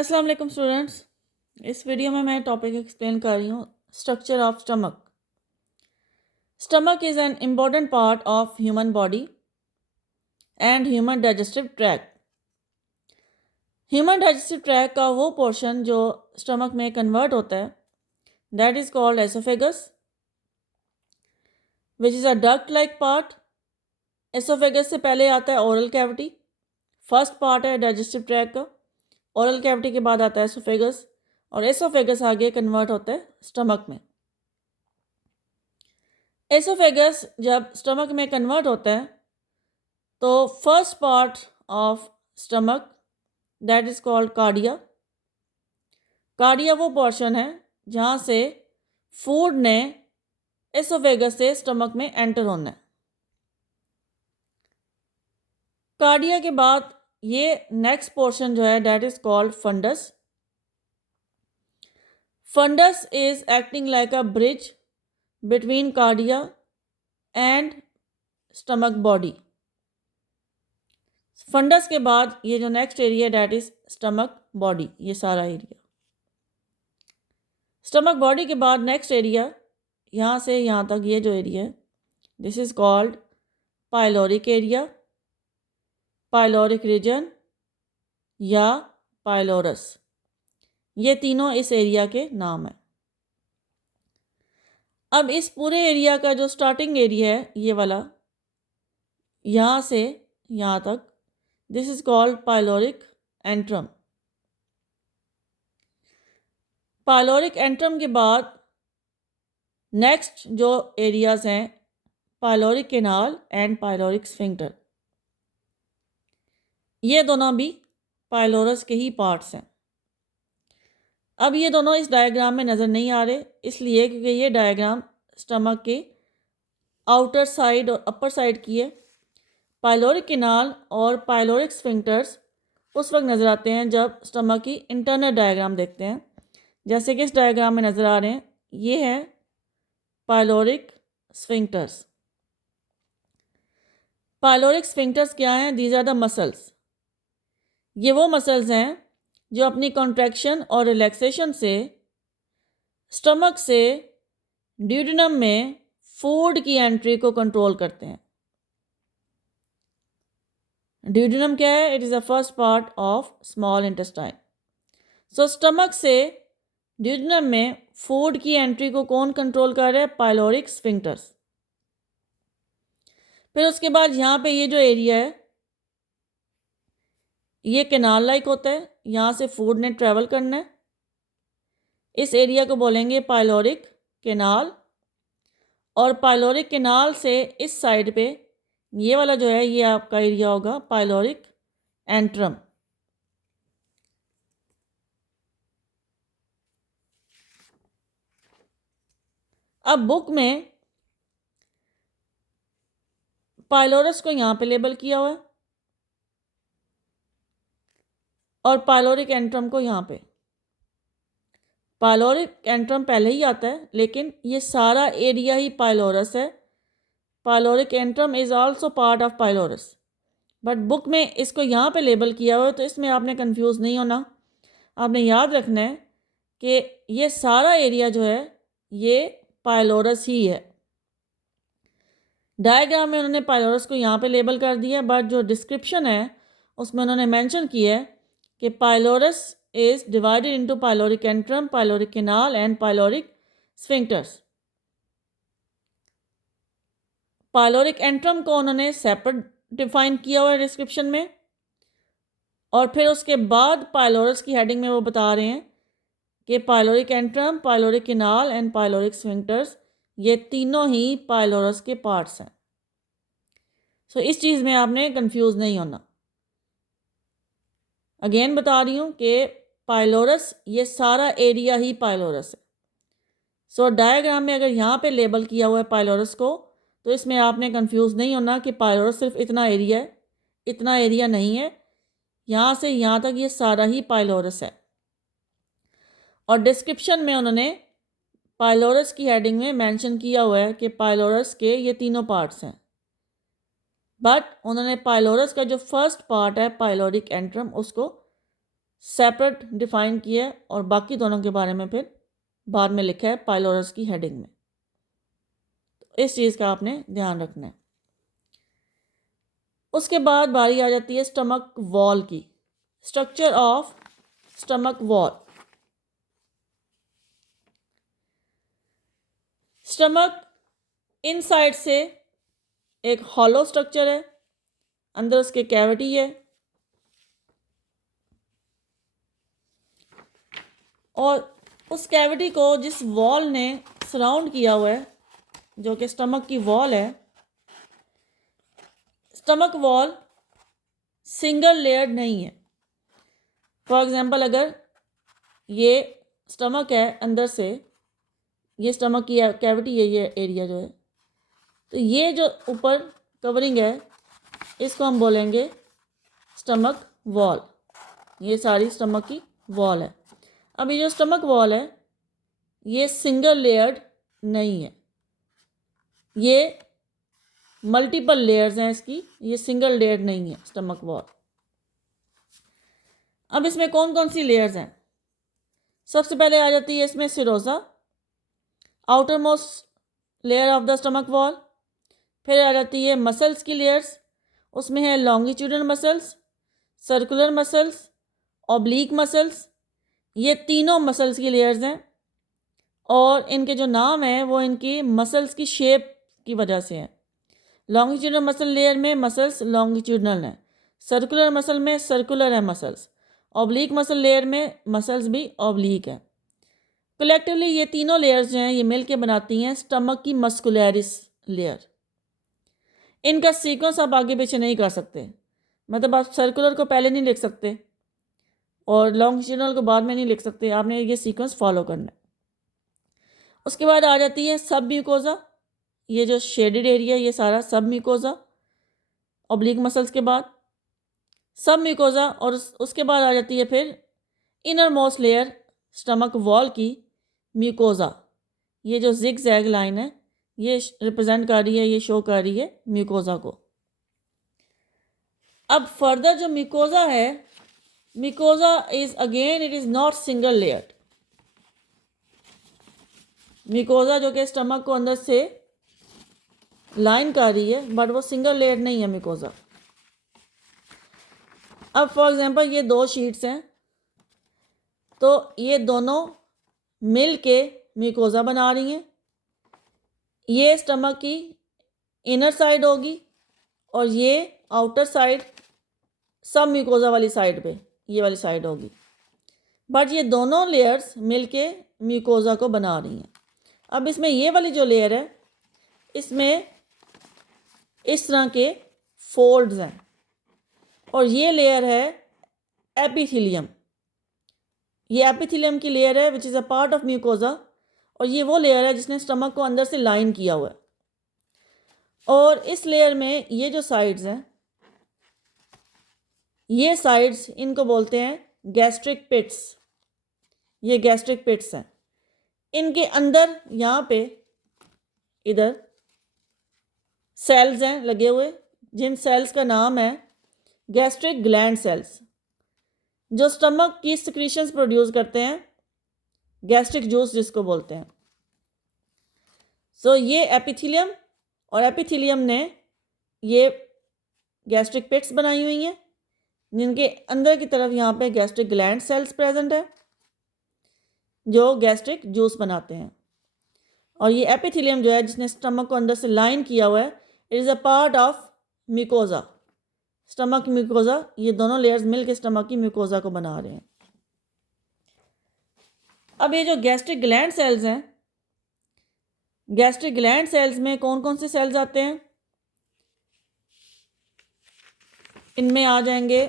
अस्सलाम वालेकुम स्टूडेंट्स। इस वीडियो में मैं टॉपिक एक्सप्लेन कर रही हूँ structure of stomach. Stomach is an important part of human body and human digestive tract. Human digestive tract का वो पोर्शन जो स्टमक में कन्वर्ट होता है that is called oesophagus, which is a duct like part. Oesophagus से पहले आता है ओरल कैविटी, फर्स्ट पार्ट है डाइजेस्टिव ट्रैक्ट का। ओरल कैविटी के बाद आता है एसोफेगस और एसोफेगस आगे कन्वर्ट होता है स्टमक में। एसोफेगस जब स्टमक में कन्वर्ट होता है तो first part of stomach that is called cardia. Cardia वो पोर्शन है जहाँ से फूड ने एसोफेगस से स्टमक में एंटर होना है। कार्डिया के बाद ये नेक्स्ट पोर्शन जो है that is called fundus. Fundus is acting like a bridge between cardia and stomach body. Fundus के बाद ये जो next area that is stomach body, ये सारा एरिया। स्टमक बॉडी के बाद नेक्स्ट एरिया यहाँ से यहाँ तक ये जो एरिया है this is called pyloric area, pyloric region या पाइलोरस। ये तीनों इस एरिया के नाम है। अब इस पूरे एरिया का जो स्टार्टिंग एरिया है ये वाला यहाँ से यहाँ तक this is called pyloric antrum. Pyloric antrum के बाद नेक्स्ट जो एरियाज हैं pyloric canal and pyloric sphincter, ये दोनों भी पाइलोरस के ही पार्ट्स हैं। अब ये दोनों इस डायग्राम में नज़र नहीं आ रहे इसलिए क्योंकि ये डायग्राम स्टमक के आउटर साइड और अपर साइड की है। पाइलोरिक केनाल और पाइलोरिक स्फिंक्टर्स उस वक्त नज़र आते हैं जब स्टमक की इंटरनल डायग्राम देखते हैं, जैसे कि इस डायग्राम में नज़र आ रहे हैं। ये है पाइलोरिक स्फिंक्टर्स। पाइलोरिक स्फिंक्टर्स क्या हैं? These are the muscles. ये वो मसल्स हैं जो अपनी कॉन्ट्रैक्शन और रिलैक्सेशन से स्टमक से ड्यूडेनम में फूड की एंट्री को कंट्रोल करते हैं। ड्यूडेनम क्या है? It is the first part of small intestine. So stomach से ड्यूडेनम में फूड की एंट्री को कौन कंट्रोल कर रहा है? Pyloric sphincters. फिर उसके बाद यहाँ पे ये जो एरिया है ये कैनाल लाइक होता है, यहाँ से फूड ने ट्रैवल करना है। इस एरिया को बोलेंगे पाइलोरिक कैनाल और पाइलोरिक कैनाल से इस साइड पे ये वाला जो है ये आपका एरिया होगा पाइलोरिक एंट्रम। अब बुक में पाइलोरस को यहाँ पे लेबल किया हुआ है और पाइलोरिक एंट्रम को यहाँ पे। पाइलोरिक एंट्रम पहले ही आता है लेकिन ये सारा एरिया ही पाइलोरस है। Pyloric antrum is also part of pylorus, but book में इसको यहाँ पे लेबल किया हुआ है तो इसमें आपने कंफ्यूज नहीं होना। आपने याद रखना है कि ये सारा एरिया जो है ये पाइलोरस ही है। डायग्राम में उन्होंने पाइलोरस को यहाँ पे लेबल कर दिया, बट जो डिस्क्रिप्शन है उसमें उन्होंने मेंशन किया है कि pylorus is divided into pyloric antrum, pyloric canal and pyloric sphincters. Pyloric antrum को उन्होंने सेपरेट डिफाइन किया हुआ है डिस्क्रिप्शन में और फिर उसके बाद पाइलोरस की हेडिंग में वो बता रहे हैं कि pyloric antrum, pyloric canal and pyloric sphincters ये तीनों ही पाइलोरस के पार्ट्स हैं। सो इस चीज़ में आपने कंफ्यूज नहीं होना। अगेन बता रही हूँ कि पाइलोरस ये सारा एरिया ही पाइलोरस है। सो डायग्राम में अगर यहाँ पे लेबल किया हुआ है पाइलोरस को तो इसमें आपने कंफ्यूज नहीं होना कि पाइलोरस सिर्फ इतना एरिया है, इतना एरिया नहीं है। यहाँ से यहाँ तक ये सारा ही पाइलोरस है और डिस्क्रिप्शन में उन्होंने पाइलोरस की हेडिंग में मेंशन किया हुआ है कि पाइलोरस के ये तीनों पार्ट्स हैं, बट उन्होंने पाइलोरस का जो फर्स्ट पार्ट है पाइलोरिक एंट्रम उसको सेपरेट डिफाइन किया है और बाकी दोनों के बारे में फिर बाद में लिखा है पाइलोरस की हेडिंग में। तो इस चीज़ का आपने ध्यान रखना है। उसके बाद बारी आ जाती है स्टमक वॉल की। Structure of stomach wall. Stomach inside से एक हॉलो स्ट्रक्चर है, अंदर उसके कैविटी है और उस कैविटी को जिस वॉल ने सराउंड किया हुआ है, जो कि स्टमक की वॉल है, स्टमक वॉल सिंगल लेयर्ड नहीं है। फॉर एग्जांपल अगर ये स्टमक है, अंदर से ये स्टमक की कैविटी है, ये एरिया जो है, तो ये जो ऊपर कवरिंग है इसको हम बोलेंगे स्टमक वॉल। ये सारी स्टमक की वॉल है। अब ये जो स्टमक वॉल है ये सिंगल लेयर्ड नहीं है, ये मल्टीपल लेयर्स हैं इसकी, ये सिंगल लेयर्ड नहीं है स्टमक वॉल। अब इसमें कौन कौन सी लेयर्स हैं? सबसे पहले आ जाती है इसमें serosa, outer most layer of the stomach wall. फिर आ जाती है मसल्स की लेयर्स, उसमें है longitudinal muscles, circular muscles, oblique muscles. ये तीनों मसल्स की लेयर्स हैं और इनके जो नाम हैं वो इनकी मसल्स की शेप की वजह से हैं। लॉन्गिट्यूडनल मसल लेयर में मसल्स लॉन्गिट्यूडनल हैं, सर्कुलर मसल में सर्कुलर है मसल्स, ऑब्लिक मसल लेयर में मसल्स भी ऑब्लिक है। कलेक्टिवली ये तीनों लेयर्स जो हैं ये मिल के बनाती हैं स्टमक की मस्कुलरिस लेयर। इनका सीक्वेंस आप आगे पीछे नहीं कर सकते, मतलब आप सर्कुलर को पहले नहीं लिख सकते और लॉन्गिट्यूडनल को बाद में नहीं लिख सकते, आपने ये सीक्वेंस फॉलो करना है। उसके बाद आ जाती है सब म्यूकोजा, ये जो शेडेड एरिया ये सारा सब म्यूकोजा, ऑब्लिक मसल्स के बाद सब म्यूकोजा, और उसके बाद आ जाती है फिर inner most layer stomach wall की म्यूकोजा। ये जो जिग जैग लाइन है ये रिप्रेजेंट कर रही है, ये शो कर रही है म्यूकोजा को। अब फर्दर जो म्यूकोजा है, mucosa is again it is not single layered. Mucosa जो कि स्टमक को अंदर से लाइन कर रही है बट वो सिंगल लेयर नहीं है म्यूकोजा। अब फॉर एग्जांपल ये दो शीट्स हैं, तो ये दोनों मिल के म्यूकोजा बना रही हैं। ये स्टमक की इनर साइड होगी और ये आउटर साइड सब म्यूकोजा वाली साइड पे ये वाली साइड होगी, बट ये दोनों लेयर्स मिलके म्यूकोजा को बना रही हैं। अब इसमें ये वाली जो लेयर है इसमें इस तरह के फोल्ड्स हैं और ये लेयर है एपिथेलियम। ये एपिथेलियम की लेयर है which is a part of mucosa, और ये वो लेयर है जिसने स्टमक को अंदर से लाइन किया हुआ है। और इस लेयर में ये जो साइड्स हैं, ये साइड्स इनको बोलते हैं गैस्ट्रिक पिट्स। ये गैस्ट्रिक पिट्स हैं, इनके अंदर यहाँ पे इधर सेल्स हैं लगे हुए, जिन सेल्स का नाम है गैस्ट्रिक ग्लैंड सेल्स, जो स्टमक की सिक्रीशंस प्रोड्यूस करते हैं, गैस्ट्रिक जूस जिसको बोलते हैं। सो ये एपिथेलियम, और एपिथेलियम ने ये गैस्ट्रिक पिट्स बनाई हुई हैं जिनके अंदर की तरफ यहाँ पे गैस्ट्रिक ग्लैंड सेल्स प्रेजेंट है जो गैस्ट्रिक जूस बनाते हैं। और ये एपिथेलियम जो है जिसने स्टमक को अंदर से लाइन किया हुआ है, it is a part of mucosa, stomach mucosa. ये दोनों लेयर्स मिल के स्टमक की म्यूकोजा को बना रहे हैं। अब ये जो गैस्ट्रिक ग्लैंड सेल्स हैं, गैस्ट्रिक ग्लैंड सेल्स में कौन कौन से सेल्स आते हैं? इनमें आ जाएंगे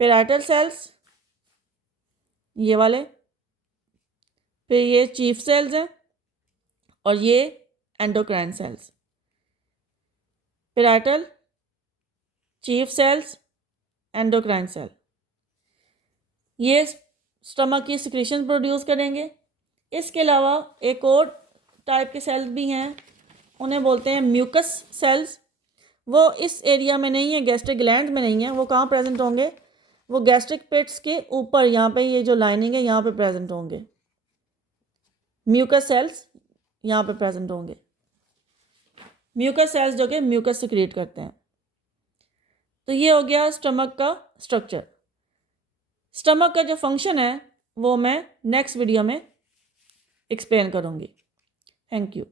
पेराइटल सेल्स, ये वाले, फिर ये चीफ सेल्स हैं और ये endocrine cells. Parietal, chief cells, endocrine cell, ये स्टमक की सिक्रीशन प्रोड्यूस करेंगे। इसके अलावा एक और टाइप के सेल्स भी हैं, उन्हें बोलते हैं म्यूकस सेल्स। वो इस एरिया में नहीं है, गैस्ट्रिक ग्लैंड में नहीं है। वो कहाँ प्रेजेंट होंगे? वो गैस्ट्रिक पिट्स के ऊपर यहाँ पे ये जो लाइनिंग है यहाँ पे प्रेजेंट होंगे, म्यूकस सेल्स यहाँ पे प्रेजेंट होंगे, म्यूकस सेल्स जो कि म्यूकस सिक्रीट करते हैं। तो ये हो गया स्टमक का स्ट्रक्चर। स्टमक का जो फंक्शन है वो मैं नेक्स्ट वीडियो में एक्सप्लेन करूँगी। Thank you.